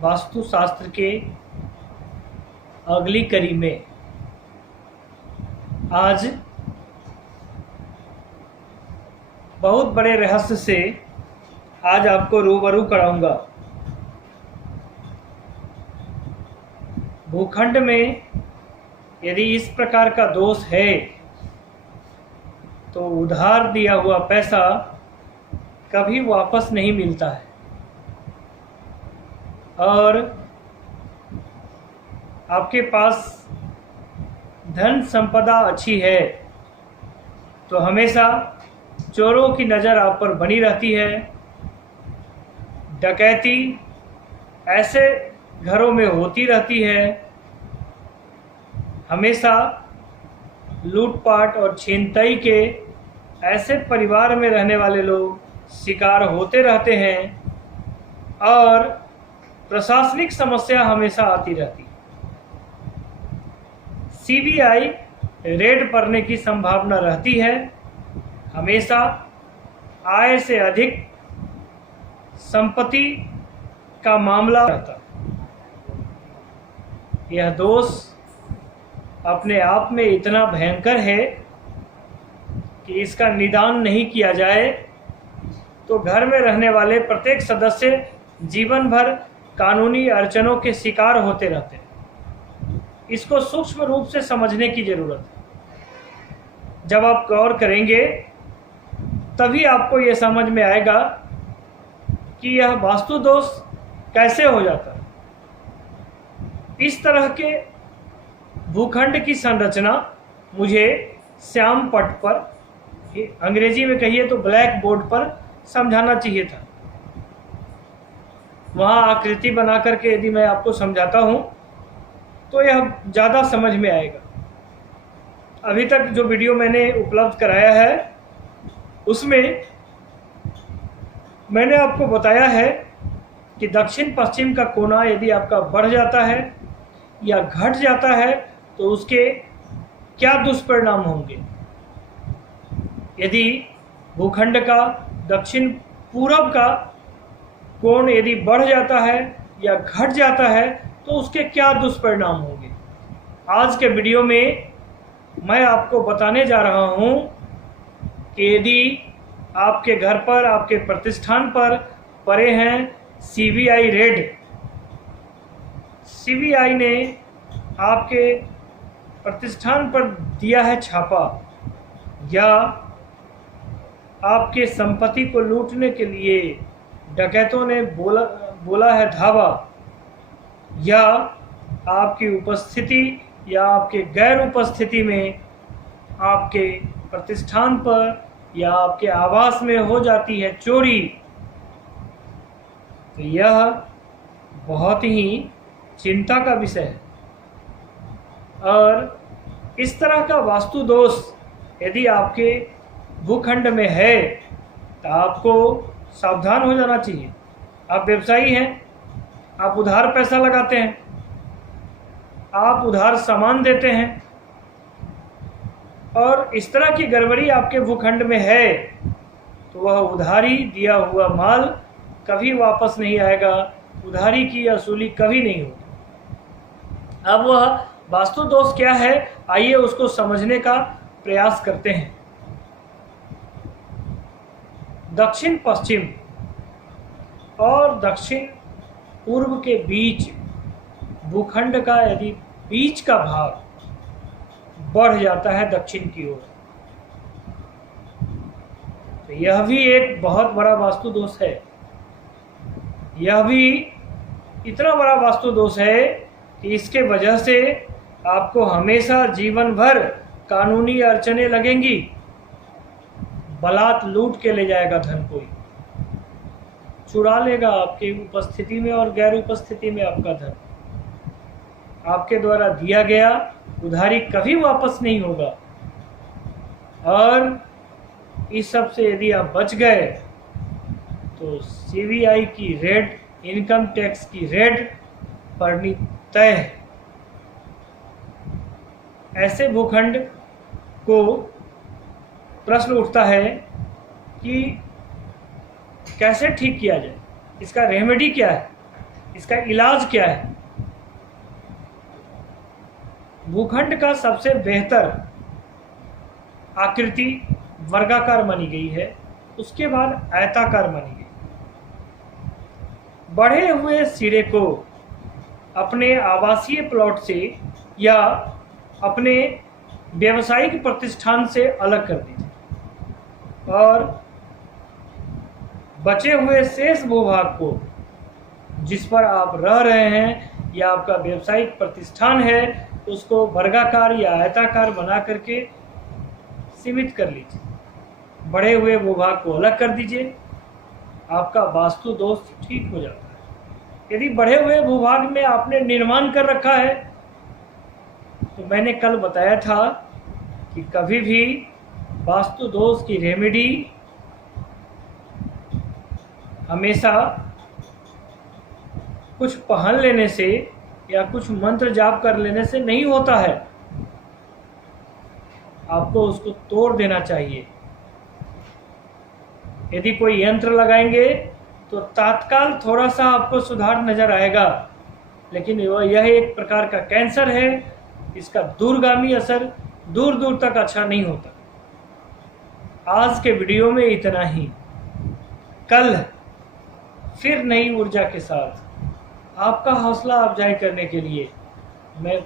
वास्तुशास्त्र के अगली कड़ी में आज बहुत बड़े रहस्य से आज आपको रूबरू कराऊंगा। भूखंड में यदि इस प्रकार का दोष है तो उधार दिया हुआ पैसा कभी वापस नहीं मिलता है, और आपके पास धन संपदा अच्छी है तो हमेशा चोरों की नज़र आप पर बनी रहती है। डकैती ऐसे घरों में होती रहती है, हमेशा लूटपाट और छीनताई के ऐसे परिवार में रहने वाले लोग शिकार होते रहते हैं, और प्रशासनिक समस्या हमेशा आती रहती है। सीबीआई रेड पड़ने की संभावना रहती है, हमेशा आय से अधिक संपत्ति का मामला रहता है। यह दोष अपने आप में इतना भयंकर है कि इसका निदान नहीं किया जाए तो घर में रहने वाले प्रत्येक सदस्य जीवन भर कानूनी अड़चनों के शिकार होते रहते हैं। इसको सूक्ष्म रूप से समझने की जरूरत है। जब आप गौर करेंगे तभी आपको यह समझ में आएगा कि यह वास्तु दोष कैसे हो जाता है। इस तरह के भूखंड की संरचना मुझे श्याम पट पर, अंग्रेजी में कहिए तो ब्लैक बोर्ड पर समझाना चाहिए था। वहाँ आकृति बना करके यदि मैं आपको समझाता हूँ तो यह ज़्यादा समझ में आएगा। अभी तक जो वीडियो मैंने उपलब्ध कराया है उसमें मैंने आपको बताया है कि दक्षिण पश्चिम का कोना यदि आपका बढ़ जाता है या घट जाता है तो उसके क्या दुष्परिणाम होंगे। यदि भूखंड का दक्षिण पूरब का कोण यदि बढ़ जाता है या घट जाता है तो उसके क्या दुष्परिणाम होंगे। आज के वीडियो में मैं आपको बताने जा रहा हूं कि यदि आपके घर पर, आपके प्रतिष्ठान पर पड़े हैं सीबीआई रेड, सीबीआई ने आपके प्रतिष्ठान पर दिया है छापा, या आपके संपत्ति को लूटने के लिए डकैतों ने बोला है धावा, या आपकी उपस्थिति या आपके गैर उपस्थिति में आपके प्रतिष्ठान पर या आपके आवास में हो जाती है चोरी, तो यह बहुत ही चिंता का विषय है। और इस तरह का वास्तु दोष यदि आपके भूखंड में है तो आपको सावधान हो जाना चाहिए। आप व्यवसायी हैं, आप उधार पैसा लगाते हैं, आप उधार सामान देते हैं, और इस तरह की गड़बड़ी आपके भूखंड में है तो वह उधारी दिया हुआ माल कभी वापस नहीं आएगा, उधारी की वसूली कभी नहीं होगी। अब वह वास्तु दोष क्या है, आइए उसको समझने का प्रयास करते हैं। दक्षिण पश्चिम और दक्षिण पूर्व के बीच भूखंड का यदि बीच का भाग बढ़ जाता है दक्षिण की ओर तो यह भी एक बहुत बड़ा वास्तु दोष है। यह भी इतना बड़ा वास्तु दोष है कि इसके वजह से आपको हमेशा जीवन भर कानूनी अड़चने लगेंगी। बलात् लूट के ले जाएगा धन, कोई चुरा लेगा आपकी उपस्थिति में और गैर उपस्थिति में आपका धन। आपके द्वारा दिया गया उधारी कभी वापस नहीं होगा। और इस सब से यदि आप बच गए तो सीबीआई की रेड, इनकम टैक्स की रेड पड़नी तय है। ऐसे भूखंड को प्रश्न उठता है कि कैसे ठीक किया जाए, इसका रेमेडी क्या है, इसका इलाज क्या है? भूखंड का सबसे बेहतर आकृति वर्गाकार मानी गई है, उसके बाद आयताकार मानी गई। बढ़े हुए सिरे को अपने आवासीय प्लॉट से या अपने व्यावसायिक प्रतिष्ठान से अलग कर दीजिए और बचे हुए शेष भूभाग को, जिस पर आप रह रहे हैं या आपका व्यावसायिक प्रतिष्ठान है, उसको वर्गाकार या आयताकार बना करके सीमित कर लीजिए। बढ़े हुए भूभाग को अलग कर दीजिए, आपका वास्तु दोष ठीक हो जाता है। यदि बढ़े हुए भूभाग में आपने निर्माण कर रखा है, तो मैंने कल बताया था कि कभी भी वास्तु दोष की रेमेडी हमेशा कुछ पहन लेने से या कुछ मंत्र जाप कर लेने से नहीं होता है। आपको उसको तोड़ देना चाहिए। यदि कोई यंत्र लगाएंगे तो तात्काल थोड़ा सा आपको सुधार नजर आएगा, लेकिन यह एक प्रकार का कैंसर है, इसका दूरगामी असर दूर दूर तक अच्छा नहीं होता। आज के वीडियो में इतना ही। कल फिर नई ऊर्जा के साथ आपका हौसला अफजाई करने के लिए मैं